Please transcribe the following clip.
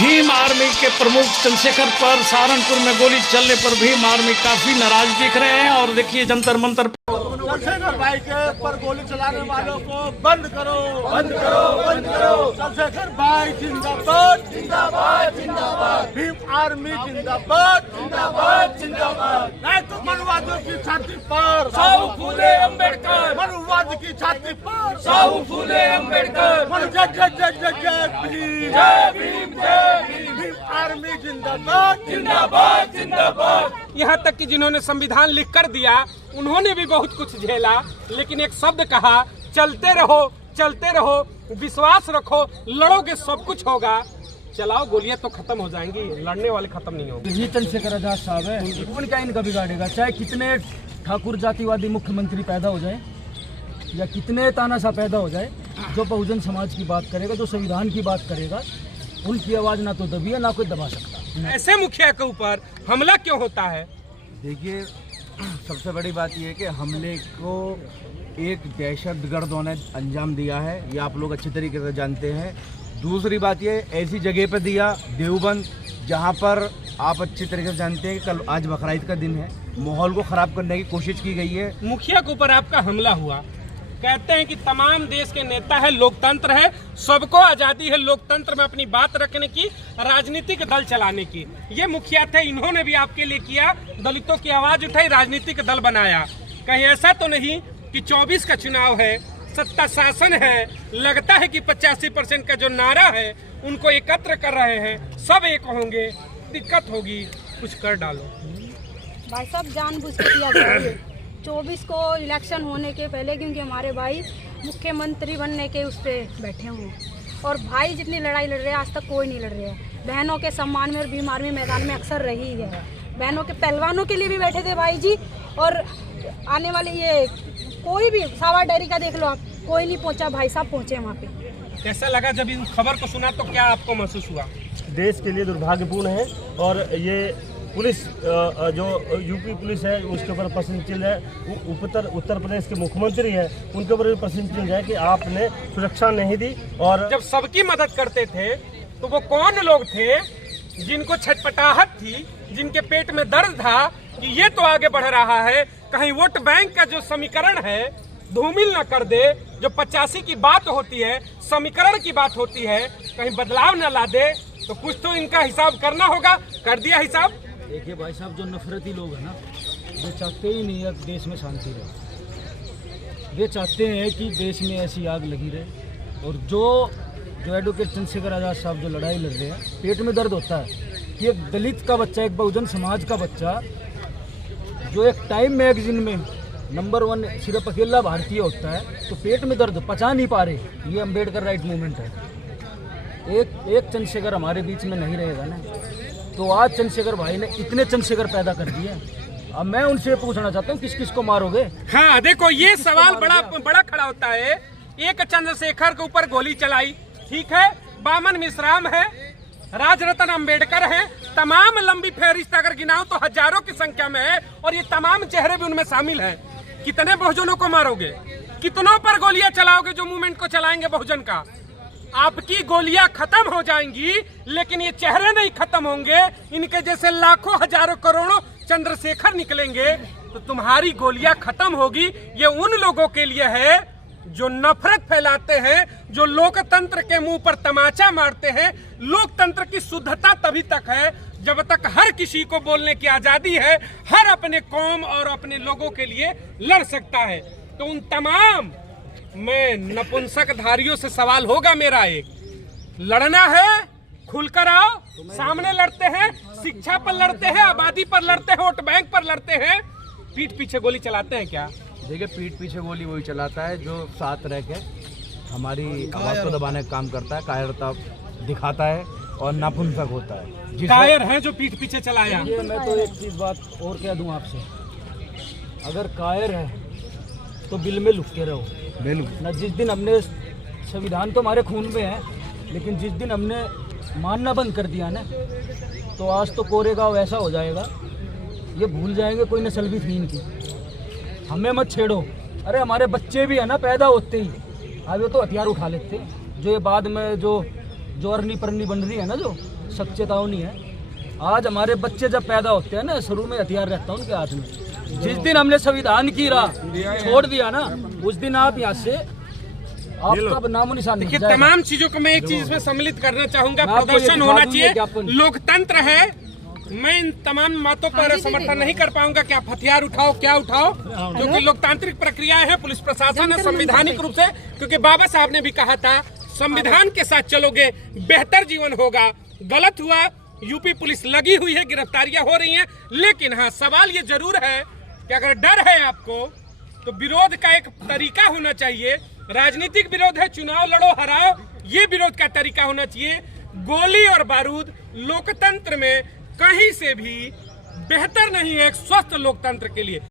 Bhim army के प्रमुख चंद्रशेखर पर सहारनपुर में गोली चलने पर भीम आर्मी काफी नाराज दिख रहे हैं। और देखिए जंतर मंतर चंद्रशेखर भाई के पर गोली चलाने वालों को बंद करो, बंद करो, बंद करो। चंद्रशेखर भाई जिंदाबाद, जिंदाबाद, जिंदाबाद। भीम आर्मी जिंदाबाद, जिंदाबाद, जिंदाबाद। नहीं तो मनुवादियों की छाती पर साहू फूले अम्बेडकर, मनुवाद की छाती पर साहू फूले अम्बेडकर। जय जय जय जय जय भीम, जय भीम, जय भीम। भीम आर्मी जिंदाबाद, जिंदाबाद, जिंदाबाद। यहाँ तक कि जिन्होंने संविधान लिख कर दिया उन्होंने भी बहुत कुछ झेला, लेकिन एक शब्द कहा, चलते रहो, चलते रहो, विश्वास रखो, लड़ोगे सब कुछ होगा। चलाओ गोलियां तो खत्म हो जाएंगी, लड़ने वाले खत्म नहीं होंगे। ये चंद्रशेखर आजाद साहब है, कौन क्या इनका बिगाड़ेगा? चाहे कितने ठाकुर जातिवादी मुख्यमंत्री पैदा हो जाए या कितने तानाशाह पैदा हो जाए, जो बहुजन समाज की बात करेगा, जो संविधान की बात करेगा, उनकी आवाज ना तो दबी है ना कोई दबा सकता। ऐसे मुखिया के ऊपर हमला क्यों होता है? देखिए, सबसे बड़ी बात यह है कि हमले को एक दहशतगर्दों ने अंजाम दिया है, ये आप लोग अच्छी तरीके से जानते हैं। दूसरी बात ये ऐसी जगह पर दिया, देवबंद, जहां पर आप अच्छी तरीके से जानते हैं कि कल आज बकरीद का दिन है, माहौल को ख़राब करने की कोशिश की गई है। मुखिया के ऊपर आपका हमला हुआ, कहते हैं कि तमाम देश के नेता है, लोकतंत्र है, सबको आज़ादी है लोकतंत्र में अपनी बात रखने की, राजनीतिक दल चलाने की। ये मुखिया थे, इन्होंने भी आपके लिए किया, दलितों की आवाज़ उठाई, राजनीतिक दल बनाया। कहीं ऐसा तो नहीं कि 24 का चुनाव है, सत्ता शासन है, लगता है कि 85% का जो नारा है उनको एकत्र कर रहे हैं, सब एक होंगे, दिक्कत होगी, कुछ कर डालो। भाई साहब जानबूझ के किया गया है 24 को इलेक्शन होने के पहले, क्योंकि हमारे भाई मुख्यमंत्री बनने के उस पर बैठे हुए हैं। और भाई जितनी लड़ाई लड़ रहे हैं आज तक कोई नहीं लड़ रहे हैं। बहनों के सम्मान में और भीम आर्मी मैदान में अक्सर रही है। बहनों के पहलवानों के लिए भी बैठे थे भाई जी। और आने वाले ये कोई भी सावा डेयरी का देख लो आप, कोई नहीं पहुंचा, भाई साहब पहुंचे वहाँ पे। कैसा लगा जब इन खबर को सुना तो क्या आपको महसूस हुआ? देश के लिए दुर्भाग्यपूर्ण है। और ये पुलिस जो यूपी पुलिस है उसके ऊपर प्रश्न चिन्ह है, उत्तर प्रदेश के मुख्यमंत्री है उनके ऊपर भी प्रश्न चिन्ह है कि आपने सुरक्षा नहीं दी। और जब सबकी मदद करते थे तो वो कौन लोग थे जिनको छटपटाहट थी, जिनके पेट में दर्द था कि ये तो आगे बढ़ रहा है, कहीं वोट बैंक का जो समीकरण है धूमिल न कर दे, जो 85 की बात होती है, समीकरण की बात होती है, कहीं बदलाव न ला दे, तो कुछ तो इनका हिसाब करना होगा। कर दिया हिसाब? देखिए भाई साहब, जो नफरती लोग हैं ना, वे चाहते ही नहीं है देश में शांति रहे। वे चाहते हैं कि देश में ऐसी आग लगी रहे। और जो एडवोकेट चंद्रशेखर आजाद साहब जो लड़ाई लड़ रहे हैं, पेट में दर्द होता है कि एक दलित का बच्चा, एक बहुजन समाज का बच्चा, जो एक टाइम मैगजीन में नंबर 1 सिर्फ अकेला भारतीय होता है, तो पेट में दर्द पचा नहीं पा रहे। ये अम्बेडकर राइट मूवमेंट है। एक चंद्रशेखर हमारे बीच में नहीं रहेगा ना, तो आज चंद्रशेखर भाई ने इतने चंद्रशेखर पैदा कर दिए। अब मैं उनसे पूछना चाहता हूँ, किस किस को मारोगे? हाँ देखो, ये सवाल बड़ा खड़ा होता है। एक चंद्रशेखर के ऊपर गोली चलाई, ठीक है, बामन मिश्राम है, राजरत्न अम्बेडकर है, तमाम लंबी फहरिस्त अगर गिनाओ तो हजारों की संख्या में है, और ये तमाम चेहरे भी उनमें शामिल हैं। कितने बहुजनों को मारोगे? कितनों पर गोलियां चलाओगे जो मूवमेंट को चलाएंगे बहुजन का? आपकी गोलियां खत्म हो जाएंगी, लेकिन ये चेहरे नहीं खत्म होंगे। इनके जैसे लाखों हजारों करोड़ों चंद्रशेखर निकलेंगे तो तुम्हारी गोलियां खत्म होगी। ये उन लोगों के लिए है जो नफरत फैलाते हैं, जो लोकतंत्र के मुंह पर तमाचा मारते हैं। लोकतंत्र की शुद्धता तभी तक है जब तक हर किसी को बोलने की आजादी है, हर अपने कौम और अपने लोगों के लिए लड़ सकता है। तो उन तमाम मैं नपुंसकधारियों से सवाल होगा मेरा एक, लड़ना है खुलकर आओ, सामने लड़ते हैं, शिक्षा पर लड़ते हैं, आबादी पर लड़ते हैं, वोट बैंक पर लड़ते हैं। पीठ पीछे गोली चलाते हैं क्या? देखिए, पीठ पीछे गोली वही चलाता है जो साथ रह के हमारी आवाज़ को दबाने का काम करता है, कायरता दिखाता है और नापुंसक होता है। कायर हैं जो पीठ पीछे चलाया। ये मैं तो एक चीज़ बात और कह दूं आपसे, अगर कायर है तो बिल में लुक के रहो। ना जिस दिन हमने, संविधान तो हमारे खून में है, लेकिन जिस दिन हमने मानना बंद कर दिया ना, तो आज तो कोरेगांव ऐसा हो जाएगा, ये भूल जाएंगे कोई नस्ल भी थी इनकी। हमें मत छेड़ो। अरे हमारे बच्चे भी है ना, पैदा होते ही आज वो तो हथियार उठा लेते, जो ये बाद में जो जो अरनी परनी बन रही है ना, जो सच चेतावनी है। आज हमारे बच्चे जब पैदा होते हैं ना, शुरू में हथियार रहता है उनके हाथ में। जिस दिन हमने संविधान की राह छोड़ दिया ना, उस दिन आप यहाँ से आपका नामो निशान नहीं देखिए, जाएगा। तमाम चीजों को मैं एक चीज इसमें सम्मिलित करना चाहूंगा, मैं आपको ये प्रदर्शन दिखा होना दूं, चाहिए, ये ज्ञापन। लोकतंत्र है। मैं इन तमाम बातों पर समर्थन नहीं कर पाऊंगा कि आप हथियार उठाओ, क्या उठाओ, क्योंकि लोकतांत्रिक प्रक्रिया है। पुलिस प्रशासन है संवैधानिक रूप से, क्योंकि बाबा साहब ने भी कहा था संविधान के साथ चलोगे बेहतर जीवन होगा। गलत हुआ, यूपी पुलिस लगी हुई है, गिरफ्तारियां हो रही हैं, लेकिन हाँ, सवाल ये जरूर है कि अगर डर है आपको तो विरोध का एक तरीका होना चाहिए। राजनीतिक विरोध है, चुनाव लड़ो हराओ, ये विरोध का तरीका होना चाहिए। गोली और बारूद लोकतंत्र में कहीं से भी बेहतर नहीं है एक स्वस्थ लोकतंत्र के लिए।